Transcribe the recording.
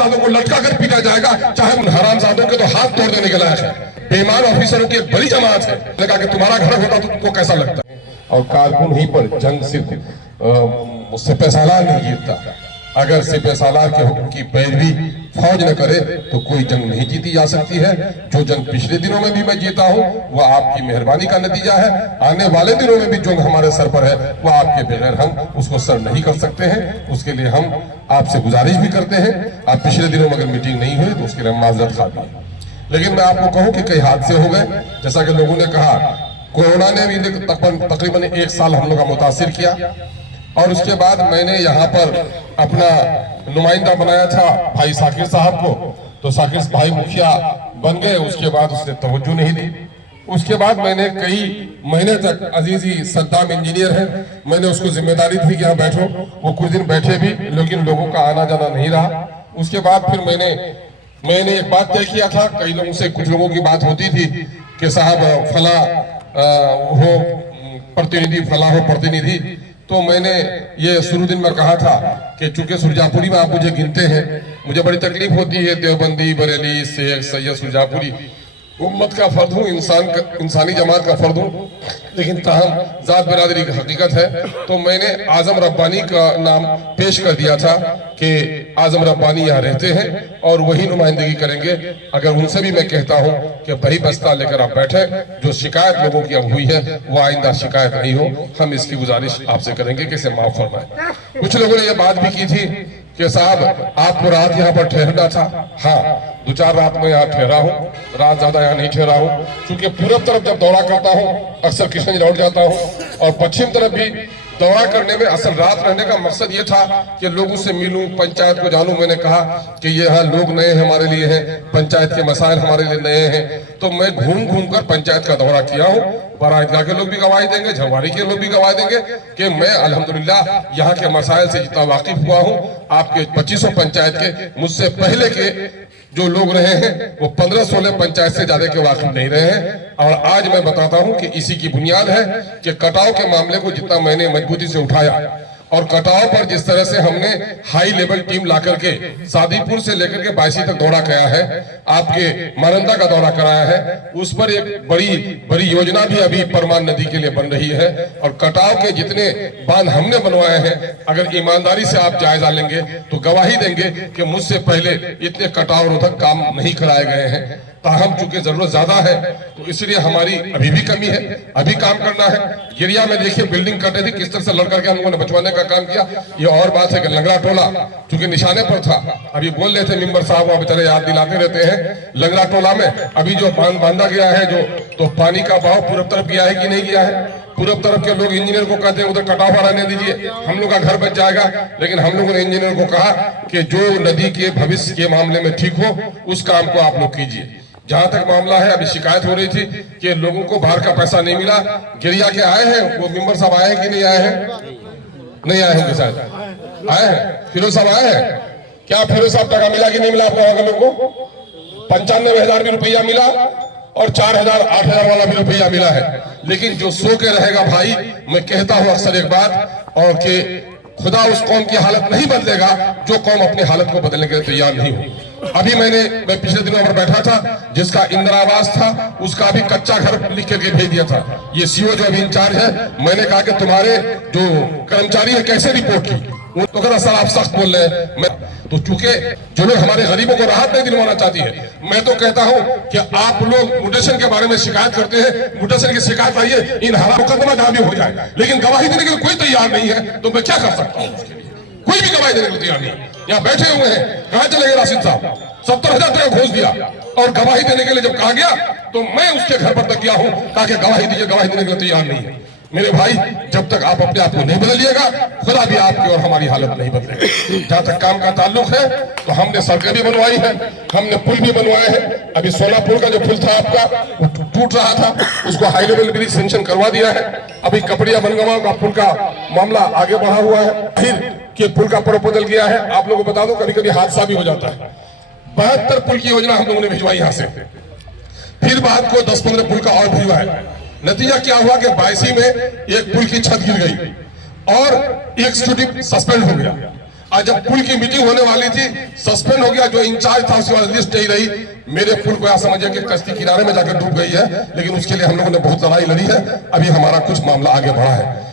हरामजादों को लटका कर पीटा जाएगा, चाहे उन हरामजादों के तो हाथ तोड़ देने के लायक है। बेईमान ऑफिसरों की एक बड़ी जमात है। कहा कि तुम्हारा घर होता तो तुमको कैसा लगता। और कारकुन ही पर जंग सिर्फ सिपह सालार नहीं जीतता। अगर सिपह सालार के हुक्म की पैरवी फौज न करे तो कोई जंग नहीं जीती जा सकती है। जो जंग पिछले दिनों में भी मैं जीता हूँ वह आपकी मेहरबानी का नतीजा है। आने वाले दिनों में भी जो हमारे सर पर है वह आपके बगैर हम उसको सर नहीं कर सकते हैं। उसके लिए हम आपसे गुजारिश भी करते हैं। आप पिछले दिनों में अगर मीटिंग नहीं हुई तो उसके लिए हम माजरत खाते हैं। लेकिन मैं आपको कहूँ कि कई हादसे हो गए। जैसा कि लोगों ने कहा, कोरोना ने भी तकरीबन 1 साल हम लोग का मुतासिर किया। और उसके बाद मैंने यहाँ पर अपना नुमाइंदा बनाया था भाई साकिर साहब को, तो साकिर भाई मुखिया बन गए। उसके बाद उसने तवज्जो नहीं दी। उसके बाद मैंने कई महीने तक अजीजी सद्दाम इंजीनियर है, मैंने उसको जिम्मेदारी दी कि यहाँ बैठो। वो कुछ दिन बैठे भी, लेकिन लोगों का आना जाना नहीं रहा। उसके बाद फिर मैंने एक बात तय किया था। कई लोगों से, कुछ लोगों की बात होती थी कि साहब फला हो प्रतिनिधि, फला हो प्रतिनिधि। तो मैंने ये शुरू दिन में कहा था कि चूंकि सुरजापुरी में आप मुझे गिनते हैं, मुझे बड़ी तकलीफ होती है। देवबंदी, बरेली, शेख, सैयद, सुरजापुरी उम्मत का फर्द हूँ, इंसानी जमात का फर्द हूँ, लेकिन ताहम जात बिरादरी की हकीकत है। तो मैंने आजम रब्बानी का नाम पेश कर दिया था कि आजम रब्बानी यहाँ रहते हैं और वही नुमाइंदगी करेंगे। अगर उनसे भी मैं कहता हूँ कि वही बस्ता लेकर आप बैठे, जो शिकायत लोगों की अब हुई है वो आइंदा शिकायत नहीं हो, हम इसकी गुजारिश आपसे करेंगे कि इसे माफ फरमाएं। कुछ लोगों ने ये बात भी की थी कि साहब आपको रात यहाँ पर ठहरना था। हाँ, 2-4 रात में यहाँ ठहरा हूँ, रात ज्यादा यहाँ नहीं ठहरा हूँ। क्योंकि पूरब तरफ जब दौरा करता हूँ अक्सर किशनगंज लौट जाता हूँ, और पश्चिम तरफ भी दौरा करने में असल रात रहने का मकसद ये था कि लोगों से मिलूं, पंचायत को जानूं। मैंने कहा कि ये यहाँ लोग नए हमारे लिए हैं, पंचायत के मसाइल हमारे लिए नए हैं। तो मैं घूम घूम कर पंचायत का दौरा किया हूँ। बाराईदगाह के लोग भी गवाही देंगे, झवारी के लोग भी गवाही देंगे कि मैं अल्हम्दुलिल्लाह यहाँ के मसाइल से जितना वाकिफ हुआ हूँ। आपके 2500 पंचायत के, मुझसे पहले के जो लोग रहे हैं वो 15-16 पंचायत से ज्यादा के वाकिफ नहीं रहे हैं। और आज मैं बताता हूं कि इसी की बुनियाद है कि कटाव के मामले को जितना मैंने मजबूती से उठाया, और कटाव पर जिस तरह से हमने हाई लेवल टीम ला करके सादीपुर से लेकर के बायसी तक दौरा किया है, आपके मारंदा का दौरा कराया है, उस पर एक बड़ी योजना भी अभी परमान नदी के लिए बन रही है। और कटाव के जितने बांध हमने बनवाए हैं, अगर ईमानदारी से आप जायजा लेंगे तो गवाही देंगे कि मुझसे पहले इतने कटाव रोधक काम नहीं कराए गए हैं। ताहम चूंकि जरूरत ज्यादा है तो इसलिए हमारी अभी भी कमी है, अभी काम करना है। गिरिया में देखिए बिल्डिंग कटे थी, किस तरह से लड़कर के हम लोगों ने बचवाने का काम किया। ये और बात है कि लंगड़ा टोला चूंकि निशाने पर था, अभी बोल रहे थे मेंबर साहब, वहां बेचारे याद दिलाते रहते हैं। लंगड़ा टोला में अभी जो बांधा गया है, जो तो पानी का बहाव पूरब तरफ गया है कि नहीं गया है। पूरब तरफ के लोग इंजीनियर को कहते हैं उधर कटाव रहने दीजिए, हम लोग का घर बच जाएगा। लेकिन हम लोगों ने इंजीनियर को कहा कि जो नदी के भविष्य के मामले में ठीक हो उस काम को आप लोग कीजिए। जहां तक मामला है, अभी शिकायत हो रही थी कि लोगों को बाहर का पैसा नहीं मिला। गिरिया के आए हैं वो मेंबर साहब, आए हैं कि नहीं आए हैं? नहीं आए होंगे शायद, आए हैं। फिरोज साहब आए हैं क्या? फिरोज साहब टका मिला कि नहीं मिला आपको? वहां के लोगों को 95,000 भी रुपया मिला और 4,000 8,000 वाला भी रुपया मिला है। लेकिन जो सो के रहेगा भाई, मैं कहता हूं अक्सर एक बात, और कि खुदा उस कौम की हालत नहीं बदलेगा जो कौम अपनी हालत को बदलने के लिए तैयार नहीं हो। अभी मैं पिछले दिनों पर बैठा था, जिसका इंदिरा आवास था उसका अभी कच्चा घर लिख करके भेज दिया था। ये सीओ जो अभी इंचार्ज है, मैंने कहा कि तुम्हारे जो कर्मचारी है कैसे रिपोर्ट की, वो तो कहता सर आप सख्त बोल रहे हैं। मैं तो चूंकि जो लोग हमारे गरीबों को राहत नहीं दिलवाना चाहती है, मैं तो कहता हूं कि आप लोग म्यूटेशन के बारे में शिकायत करते हैं, म्यूटेशन की शिकायत आइए, इन हरा मुकदमा जहां भी हो जाए, लेकिन गवाही देने के लिए कोई तैयार नहीं है। तो मैं क्या कर सकता हूँ? उसके लिए कोई भी गवाही देने को तैयार नहीं। यहाँ बैठे हुए हैं, कहां चले गए राशिद साहब? 70,000 टका घोष दिया, और गवाही देने के लिए जब कहा गया तो मैं उसके घर पर तक गया हूं ताकि गवाही दीजिए, गवाही देने के लिए तैयार नहीं है। मेरे भाई, जब तक आप अपने आप को नहीं बदलिएगा, खुदा भी आपकी और हमारी हालत नहीं बदलेगी। जहां तक काम का ताल्लुक है तो हमने सड़कें भी बनवाई है, हमने पुल भी बनवाए हैं। अभी सोलापुर का जो पुल था आपका, वो टूट रहा था, उसको हाई लेवल ब्रिज सेंक्शन करवा दिया है। अभी कपड़िया बनगांव का पुल का मामला आगे बढ़ा हुआ है, फिर के पुल का प्रपोजल किया है। आप लोगों को बता दो, कभी कभी हादसा भी हो जाता है। 72 पुल की योजना हम लोगों ने भिजवाई यहाँ से, फिर बाद को 10-15 पुल का और भिजवा है। नतीजा क्या हुआ कि 82 में एक पुल की छत गिर गई और एक स्टूडेंट सस्पेंड हो गया। आज जब पुल की मीटिंग होने वाली थी, सस्पेंड हो गया, जो इंचार्ज था उसके बाद लिस्ट नहीं रही। मेरे पुल को ऐसा समझिए कि कश्ती किनारे में जाकर डूब गई है, लेकिन उसके लिए हम लोगों ने बहुत लड़ाई लड़ी है। अभी हमारा कुछ मामला आगे बढ़ा है।